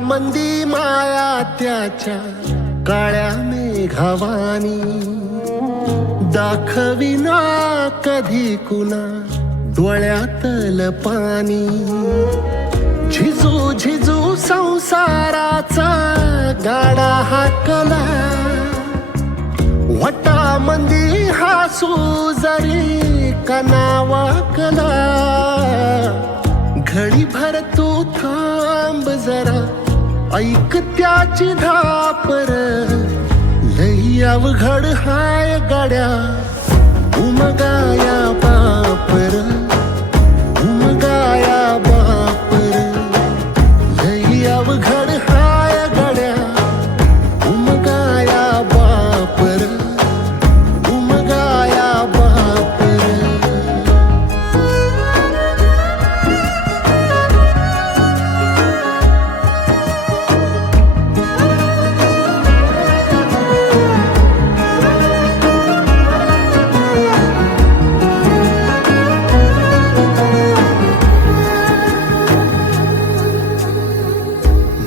मंदी माया त्याच्या काळ्या मेघावानी, दाखविना कधी कुणा डोळ्यातल पाणी. झिजू झिजू संसाराचा गाडा हाकला, वटा मंदी हासू जरी कनावाकला. घडी भर तू थांब जरा, ऐक त्याची धापर. लई अवघड हाय गाड्या, उमगाया बापर, उमगाया बापर. लई अवघड हाय गाड्या, उमगाया बापर, उमगाया बापर.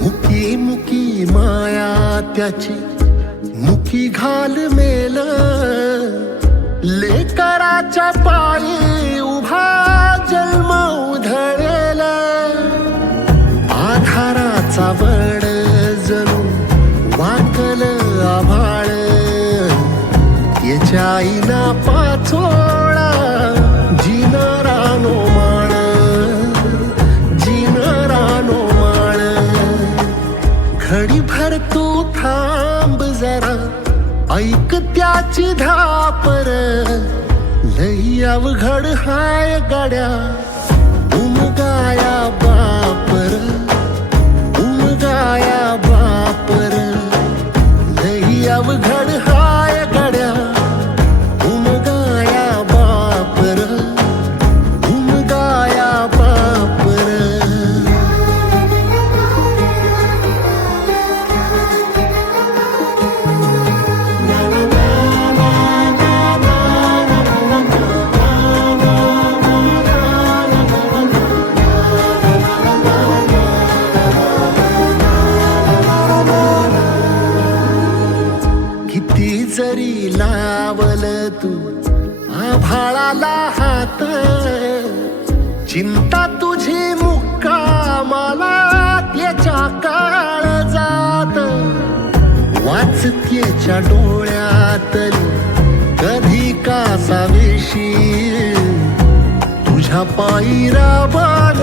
मुकी मुकी माया त्याची, मुकी घाल मेल. लेकराच्या पायी उभा जन्म उधळेल. आधाराचा बड जणू वाकल आभाळ. याच्या आईना पाचोळा जिनारानो माळ, जिनारानो माळ. घडी भर तू थांब जरा, ऐक त्याची धापर. लई अवघड हाय गाड्या, उमगाया बापर, उमगाया बापर. लई अवघड हाय गाड्या, उमगाया बापर, उमगाया बापर. किती जरी लावल तू आभाळाला हात, चिंता तुझी मुक्कामाला त्याच्या काळजात. वाचतेच्या डोळ्यातली कधी कासावेशी, तुझ्या पायी राबान